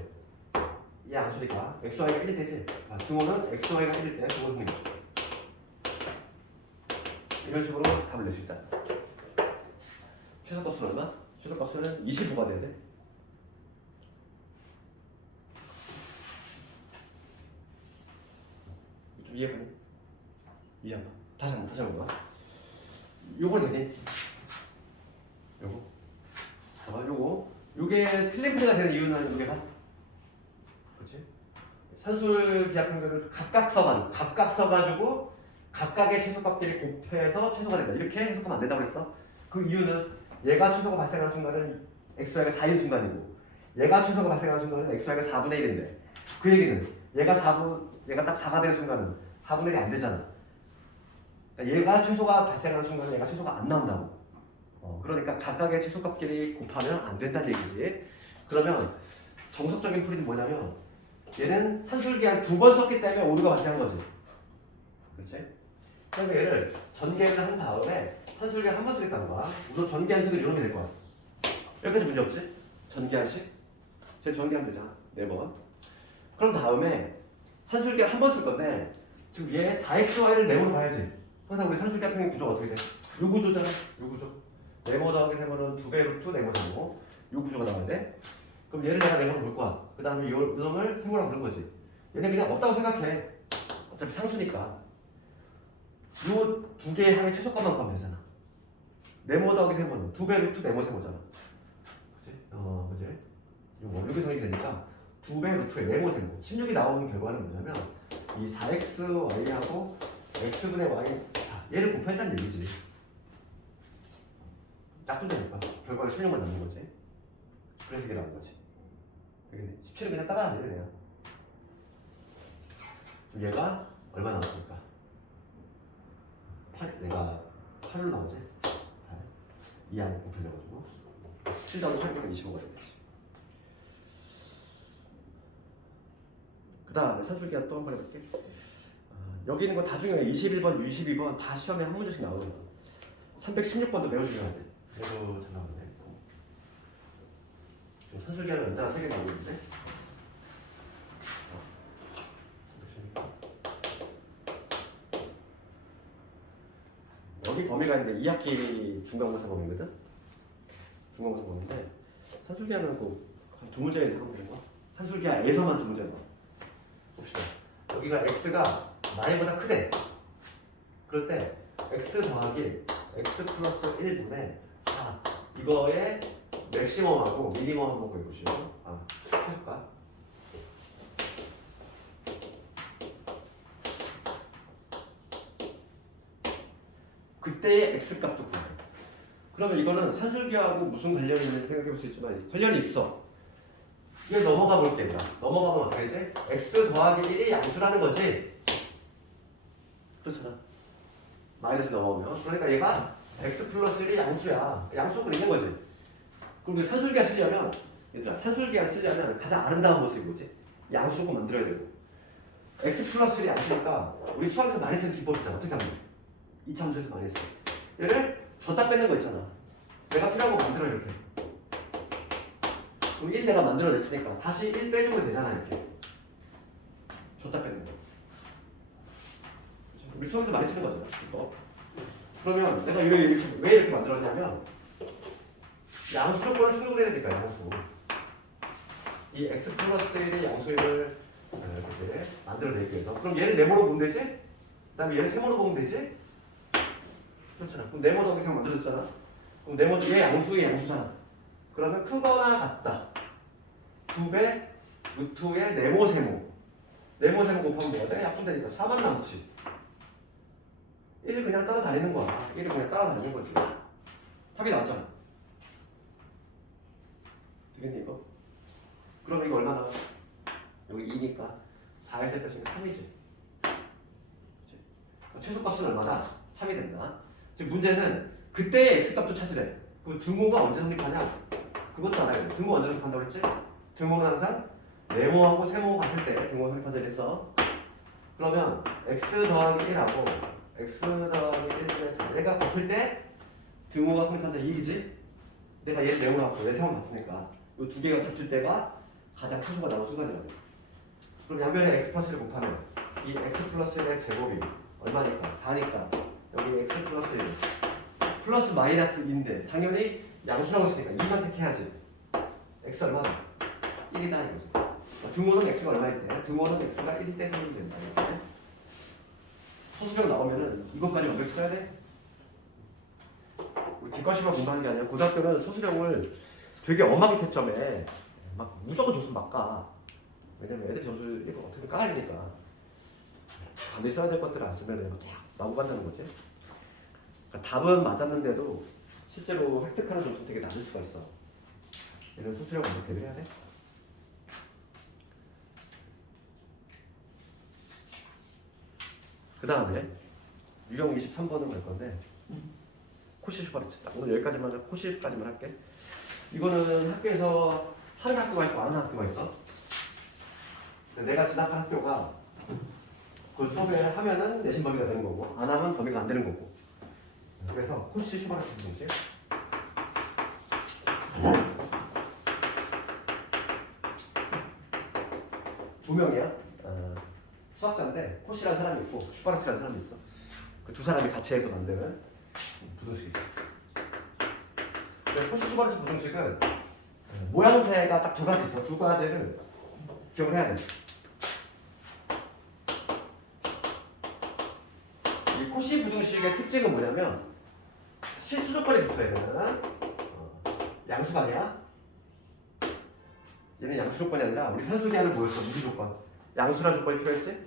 이 양수니까 xy가 1이 되지. 등호는 xy가 1일 때 등호 성립. 이런 식으로 답을 낼 수 있다. 최소값은 얼마? 최소값은 25가 돼야 돼. 좀 이해가니? 이해 안 가? 다시 한번 봐. 요건 되니? 요거? 요게 틀린 풀이가 되는 이유는 요게 봐. 그렇지? 산술 기하 평균을 각각 써가지고 각각의 최소값끼리 곱해서 최소가 된다. 이렇게 해석하면 안 된다고 그랬어. 그 이유는 얘가 최소가 발생하는 순간은 xy가 4인 순간이고, 얘가 최소가 발생하는 순간은 xy가 4분의 1인데, 그 얘기는 얘가 딱 4가 되는 순간은 4분의 1이 안 되잖아. 그러니까 얘가 최소가 발생하는 순간은 얘가 최소가 안 나온다고. 그러니까 각각의 최소값끼리 곱하면 안 된다는 얘기지. 그러면 정석적인 풀이는 뭐냐면, 얘는 산술기한 두 번 썼기 때문에 오류가 발생한 거지. 그렇지? 그럼 얘를 전개를 한 다음에 산술기한 한 번 쓰겠다는 거야. 우선 전개한식은 이런 게 될 거야. 여기까지 문제 없지? 전개한식? 제 전개하면 되잖아. 4번. 그럼 다음에 산술기한 한 번 쓸 건데, 지금 얘 4xy를 네모로 봐야지. 항상 우리 산술기한 평행 구조가 어떻게 돼? 요 구조잖아. 요 구조. 네모 더하기 세모는 2배 루트 네모 세모. 요 구조가 나와야 돼. 그럼 얘를 내가 네모로 볼 거야. 그 다음에 요 놈을 세모라고 부른 거지. 얘는 그냥 없다고 생각해. 어차피 상수니까. 요 두 개의 항의 최소값만 구하면 되잖아. 네모 더하기 세모는 2배 루트 네모 세모잖아. 그치? 그치? 요거 여기 성립이 되니까 2배 루트의 네모 세모. 16이 나오는 결과는 뭐냐면, 이 4xy하고 x분의 y, 얘를 곱했다는 얘기지. 짝꿍되니까 결과가 16만 남는 거지. 그래서 이게 나온 거지. 되겠네. 17은 그냥 따라하네 그냥. 그럼 얘가 얼마 나왔을까? 8, 내가 8을 나오지? 8. 2하고 곱해져가지고 7 더하기 8이니까 25가 되겠지. 그 다음에 산술기한 또 한 번 해볼게. 여기 있는 거 다 중요해. 21번, 22번 다 시험에 한 문제씩 나오잖아. 316번도 매우 중요하지. 그래도 잘 나오네. 지금 산술기하는 연달아 3개 나오고 있는데. 여기 범위가 있는데 2학기 중간고사 범위거든. 중간고사 범위인데 산술기하는 두 문제 이상 하면 되는 거. 산술기하에서만 두 문제 나와. 봅시다. 여기가 x가 마이보다 크대. 그럴 때 x 더하기 x 플러스 1분의 4 이거의 맥시멈하고 미니멈 한번 구해보시오. 해볼까? 그때의 x값도 구해. 그러면 이거는 산술기하고 무슨 관련이 있는지 생각해 볼 수 있지만 관련이 있어. 이걸 넘어가 볼게. 넘어가면 어떻게 되지? x 더하기 1이 양수라는 거지. 그렇잖아. 마이너스 넘어오면. 그러니까 얘가 x 플러스 1이 양수야. 양수가 있는 거지. 그럼 산술기가 쓰려면 얘들아 산술기가 쓰려면 가장 아름다운 모습이 뭐지? 양수고 만들어야 되고. x 플러스 1이 양수니까 우리 수학에서 많이 쓰는 기법 있잖아. 어떻게 하면? 2차 문제에서 많이 했어. 얘를 줬다 뺏는 거 있잖아. 내가 필요한 거 만들어 이렇게. 그럼 1 내가 만들어냈으니까 다시 1 빼주면 되잖아 이렇게. 줬다 뺏는 거. 우리 수학에서 많이 쓰는 거잖아 이거. 그러면 내가 왜 이렇게 만들었냐면 양수 조건을 충족을 해야 되니까 양수. 이 x 플러스 1의 양수를 이렇게 만들어내기 위해서. 그럼 얘를 네모로 보면 되지? 그 다음에 얘를 세모로 보면 되지? 그렇잖아. 그럼 네모 더하기 세모 만들어졌잖아. 그럼 네모도 얘 양수의 양수잖아. 그러면 크거나 같다. 2배 루트의 네모 세모. 네모 세모 곱하면 뭐가 돼? 약분되니까 4만 남지. 1 그냥 따라다니는 거야. 1을 그냥 따라다니는 거지. 답이 나왔잖아. 되겠니 이거? 그러면 이거 얼마나? 여기 2니까 4에서 뺐으니까 3이지. 최소값은 얼마다? 3이 된다. 지금 문제는 그때의 x값도 찾으래. 그 등호가 언제 성립하냐? 그것도 알아야 돼. 등호 언제 성립한다고 그랬지? 등호는 항상 네모하고 세모가 같을 때 등호 성립한다 그랬어. 그러면 x 더하기 1하고 x 더하기 1분의 4 내가 같을 때 등호가 성립한다 1이지? 내가 얘 네모라고 얘 세모 같으니까 이 두 개가 같을 때가 가장 큰 수가 나온 순간이라고. 그럼 양변에 x 플러스 1을 곱하면 이 x 플러스 1의 제곱이 얼마니까? 4니까 여기 x 플러스 1 플러스 마이너스인데 당연히 양수라고 했으니까 2만 택해야지. x 얼마나? 1이다 이거지. 등호는 x가 얼마일 때? 등호는 x가 1일 때 생기면 된다. 이렇게. 소수령 나오면은 이것까지 완벽히 써야 돼? 우리 뒷과시만 공부하는 게 아니라 고등학교는 소수령을 되게 엄하게 채점해. 막 무조건 점수 막 까. 왜냐면 애들 점수 이거 어떻게 까야 되니까. 반드시 써야 될 것들을 안 쓰면 그냥 나오고 간다는 거지. 그러니까 답은 맞았는데도 실제로 획득하는 점수 되게 낮을 수가 있어. 얘는 소수령 먼저 대비해야 돼. 그 다음에 유형 23번은 갈 건데 코시 슈바르츠. 오늘 여기까지만 하자. 코시까지만 할게. 이거는 학교에서 하는 학교가 있고 안 하는 학교가 있어. 근데 내가 진학한 학교가 그 수업을 하면은 내신 범위가 되는 거고 안 하면 범위가 안 되는 거고. 그래서 코시 슈바르츠 문제. 두 명이야. 수학자인데 코시라는 사람이 있고 슈바르츠라는 사람이 있어. 그 두 사람이 같이 해서 만드는 부등식이죠. 코시 슈바르츠 부등식은 모양새가 딱 두 가지 있어. 두 가지를 기억을 해야 돼. 이 코시 부등식의 특징은 뭐냐면 실수 조건이 붙어야 되는 양수가 아니야. 얘는 양수 조건이 아니라 우리 산술기하는 뭐였어? 무기 조건. 양수라는 조건이 필요했지?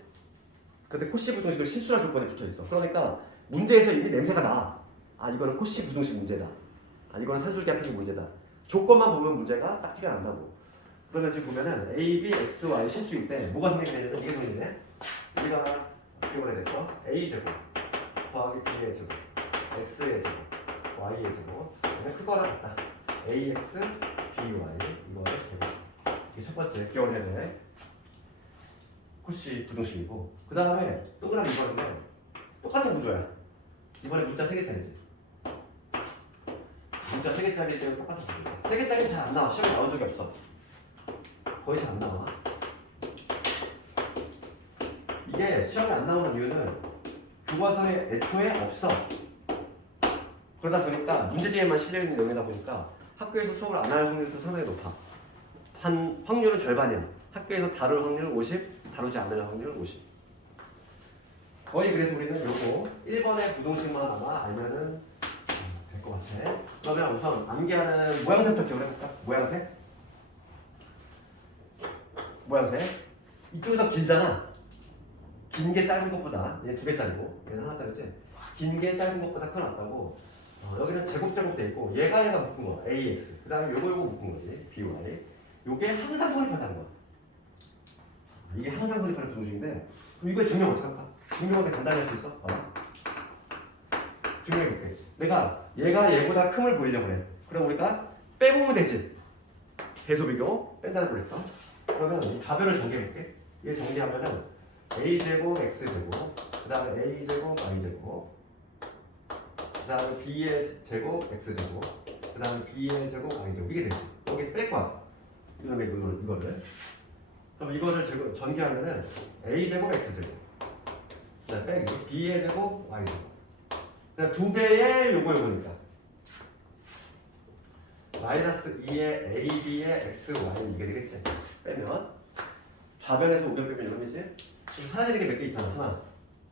근데 코시 부등식은 실수라는 조건이 붙어있어. 그러니까 문제에서 이미 냄새가 나. 아 이거는 코시 부등식 문제다. 아 이거는 산술기하 편식 문제다. 조건만 보면 문제가 딱 티가 난다고. 그러면 지금 보면은 A, B, X, Y 실수일 때 뭐가 성립이 되냐면 이게 성립이네. 우리가 어떻게 보내야 되죠? A 제곱 더하기 B의 제곱 X의 제곱 Y의 제곱 그다음에 그거랑 같다. AX, BY 이거의 제곱. 이게 첫 번째 기억을 해야 돼. 코시 부등식이고 그 다음에 동그라미 이거는데 똑같은 구조야. 이번에 문자 3개짜리지. 문자 3개짜리일 때는 똑같은 구조야. 3개짜리는 잘 안 나와. 시험에 나온 적이 없어. 거의 잘 안 나와. 이게 시험에 안 나오는 이유는 교과서에 애초에 없어. 그러다 보니까 문제집에만 실려있는 내용이다 보니까 학교에서 수업을 안 할 확률도 상당히 높아. 한 확률은 절반이야. 학교에서 다룰 확률은 50, 다루지 않을 확률은 50. 거의 그래서 우리는 요거 1번의 부동식만 아마 알면은 될 것 같아. 그러면 우선 암기하는 모양새부터 기억을 해볼까? 모양새? 모양새. 이쪽이 더 길잖아. 긴 게 짧은 것보다 얘 2개짜리고 얘는 하나짜리지. 긴 게 짧은 것보다 큰 낫다고. 여기는 제곱 돼 있고 얘가 묶은 거 AX. 그 다음에 요거 묶은 거지 BY. 요게 항상 성립한다는 거야. 이게 항상 성립하는 부동식인데 그럼 이거 증명 어떻게 할까? 증명하게 간단히 할 수 있어? 증명해볼게. 내가 얘가 얘보다 큼을 보이려고 그래. 그럼 우리가 빼보면 되지. 배수 비교 뺀다고 그랬어. 그러면 이 좌변을 정리해볼게. 얘 정리하면은 A제곱 X제곱 그 다음에 A제곱 Y제곱 그 다음에 B의 제곱 X제곱 그 다음에 B의 제곱 Y제곱 이게 되지. 여기 뺄 거야. 그다음에 이거를 그럼 이거를 전개하면은 A제곱 X제곱 그 다음에 빼기 B의 제곱 Y제곱 그 다음에 2배의 요거니까 마이너스 2의 AB의 X, Y 이게 되겠지. 빼면 좌변에서 우변 빼면 이놈이지. 사라지는 게 몇 개 있잖아. 하나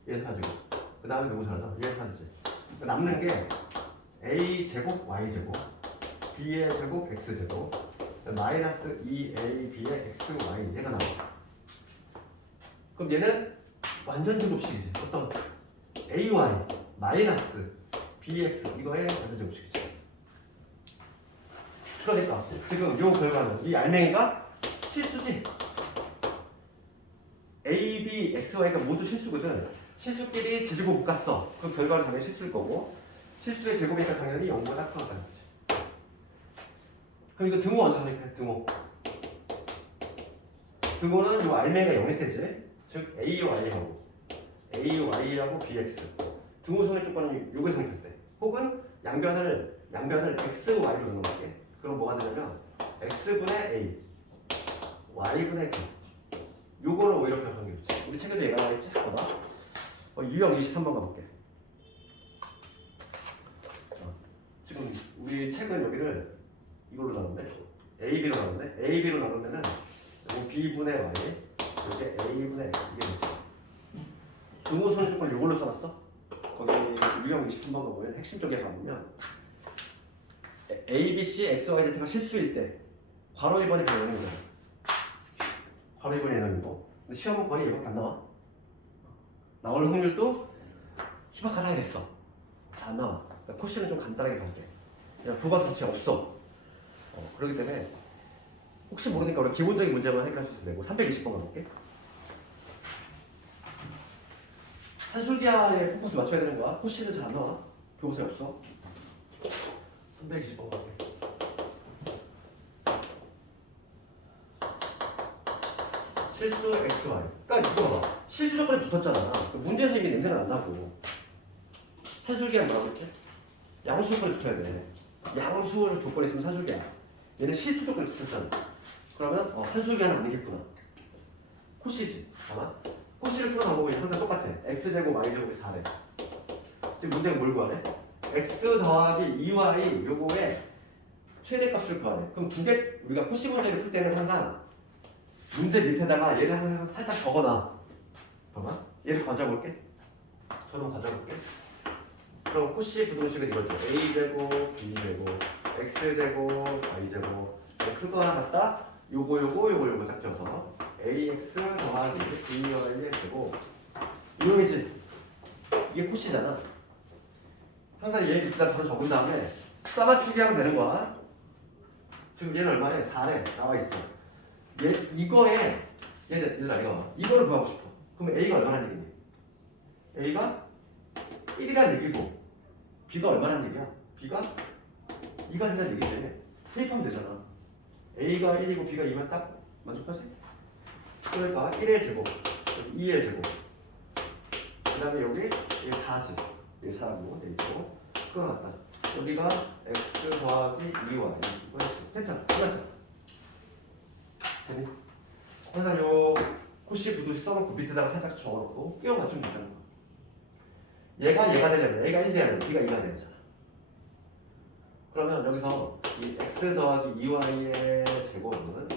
얘 사라지고 그 다음에 누구 사라져? 얘 사라지지. 남는 게 A제곱 Y제곱 B의 제곱 X제곱 마이너스 2AB의 X, Y 얘가 나와. 그럼 얘는 완전 제곱식이지. 어떤 AY 마이너스 BX 이거의 완전 제곱식이지. 그러니까 지금 요 결과는 이 알맹이가 실수지. A, B, X, Y가 모두 실수거든. 실수끼리 지지고 못 갔어. 그 결과는 당연히 실수일 거고 실수의 제곱이니까 당연히 0보다 크다는 거지. 그럼 이거 등호 먼저 생각해. 등호는 요 알맹이가 0일 때지. 즉 AY하고 AY하고 BX 등호 성립 조건은 요게 성립할 때 혹은 양변을 XY로 넣어볼게. 그럼 뭐가 되냐면 X분의 A Y분의 B 요거를 오히려 그냥 정리했지. 우리 책에도 얘가 나와있지? 봐봐. 유형 23번 가볼게. 지금 우리 책은 여기를 이걸로 나눴네. AB로 나눴네. AB로 나누면은 요거 B분의 Y 요게 A분의 X 이게 되지. 등호 선의 조건 요걸로 써놨어. 거기 유형 23번 가보면 핵심 쪽에 가보면 A, B, C, X, Y, Z가 실수일 때 괄호 1번이 바로 얘는이잖아. 괄호 1번이 얘는이고 근데 시험은 거의 얘밖에 안 나와. 나올 확률도 희박하다 이랬어. 잘 안 나와. 그러니까 코시는 좀 간단하게 갈게. 그냥 교과서 자체 없어. 그렇기 때문에 혹시 모르니까 우리 기본적인 문제만 해결할 수 있으면 되고 320번 가볼게. 산술기하에 포커스 맞춰야 되는 거야. 코시는 잘 안 나와. 교과서에 없어. 320번 가볼게. 실수 XY. 그러니까 이거 봐봐. 실수 조건이 붙었잖아. 문제에서 이게 냄새가 안 나고. 산술기한 뭐라고 했지? 양수 조건이 붙어야 돼. 양수 조건이 있으면 산술기야. 얘는 실수 조건이 붙었잖아. 그러면 산술기는 아니겠구나. 코시지. 아마 코시를 푸는 방법이 항상 똑같아. x제곱 y제곱이 4래. 지금 문제가 뭘 구하래? x 더하기 2y 요거의 최대값을 구하래. 그럼 두 개 우리가 코시 문제를 풀 때는 항상 문제 밑에다가 얘를 항상 살짝 적어놔. 봐봐. 얘를 가져볼게. 저는 가져볼게. 그럼 코시 부등식은 이거죠. a제곱, b제곱, x제곱, y제곱. 큰 거 하나 갖다 요거 짝져서 ax 더하기 by의 제곱. 이놈이지. 이게 코시잖아. 항상 얘 밑에다 바로 적은 다음에 쏴맞추기 하면 되는 거야. 지금 얘는 얼마래? 4래. 나와 있어. 이거에 얘들아 이거를 구하고 싶어. 그럼 A가 얼마란 얘기니? A가 1이란 얘기고 B가 얼마란 얘기야? B가 2가 된다는 얘기지. 대입하면 되잖아. A가 1이고 B가 2면 딱 만족하지? 그러니까 1의 제곱, 2의 제곱, 그 다음에 여기 4지. 여기 4라고 돼 있고 끊어놨다. 여기가 x 더하기 2y 이거 됐잖아. 끝났잖아. 되니? 항상 요 코시 부두시 써놓고 밑에다가 살짝 적어놓고 끼워 맞추면 된다는 거야. 얘가 되려면 A가 1 돼야 돼. B가 2가 되잖아. 그러면 여기서 이 x 더하기 2y의 제곱은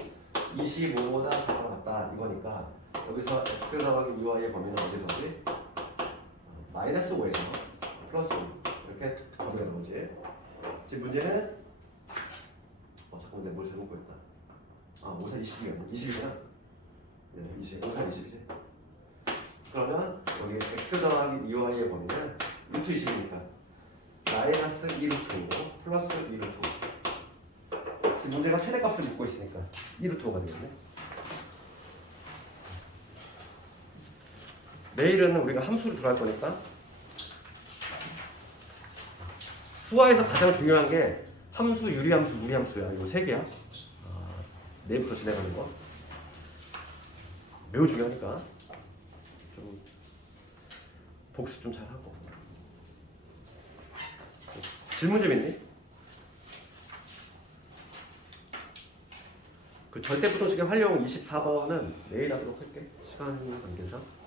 25보다 작아 같다 이거니까 여기서 x 더하기 2y의 범위는 어디서지? 마이너스 5에서 플러스 5 이렇게 범위가 나오지. 지금 문제는 잠깐만 내가 뭘 잘못 보였다. 5, 4, 20이야. 20이구나. 네, 20, 5, 4, 20이지. 그러면 여기 x 더하기 2y의 범위는 루트 20이니까 마이너스 2루트 5 플러스 2루트 5. 지금 문제가 최대값을 묻고 있으니까 2루트 5가 되겠네. 내일은 우리가 함수를 들어갈 거니까 수화에서 가장 중요한 게 함수, 유리함수, 무리함수야. 이거 세 개야. 내일부터 진행하는 거 매우 중요하니까 좀 복습 좀 잘하고. 질문 좀 있니? 그 절대부동식의 활용 24번은 내일 하도록 할게. 시간 관계상.